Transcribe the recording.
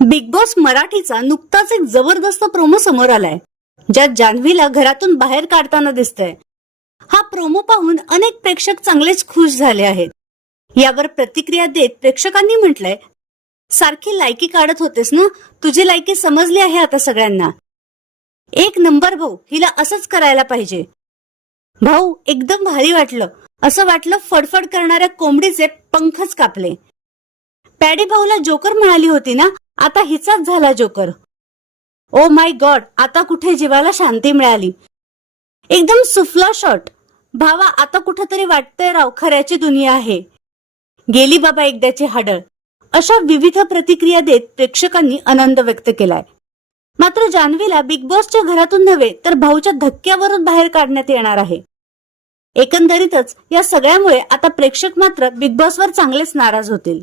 Big boss मराठीचा नुकताच एक जबरदस्त प्रोमो समोर आलाय, ज्यात जान्हवीला घरातून बाहेर काढताना दिसतंय. हा प्रोमो पाहून अनेक प्रेक्षक चांगलेच खुश झाले आहेत. यावर प्रतिक्रिया देत प्रेक्षकांनी म्हटलंय, सारखी लायकी काढत होतेस ना, तुझी लायकी समजली आहे आता सगळ्यांना. एक नंबर भाऊ, हिला असंच करायला पाहिजे. भाऊ एकदम भारी वाटलं, असं वाटलं फडफड करणाऱ्या कोंबडीचे पंखच कापले. पॅडी भाऊला जोकर मिळाली होती ना, आता हिचाच झाला जोकर. ओ माय गॉड, आता कुठे जीवाला शांती मिळाली. एकदम सुफला शॉट. भावा आता कुठेतरी वाटतंय राव खऱ्याची दुनिया आहे. गेली बाबा एकदाची हाडळ. अशा विविध प्रतिक्रिया देत प्रेक्षकांनी आनंद व्यक्त केलाय. मात्र जान्हवीला बिग बॉसच्या घरातून नव्हे तर भाऊच्या धक्क्यावरून बाहेर काढण्यात येणार आहे. एकंदरीतच या सगळ्यामुळे आता प्रेक्षक मात्र बिग बॉसवर चांगलेच नाराज होतील.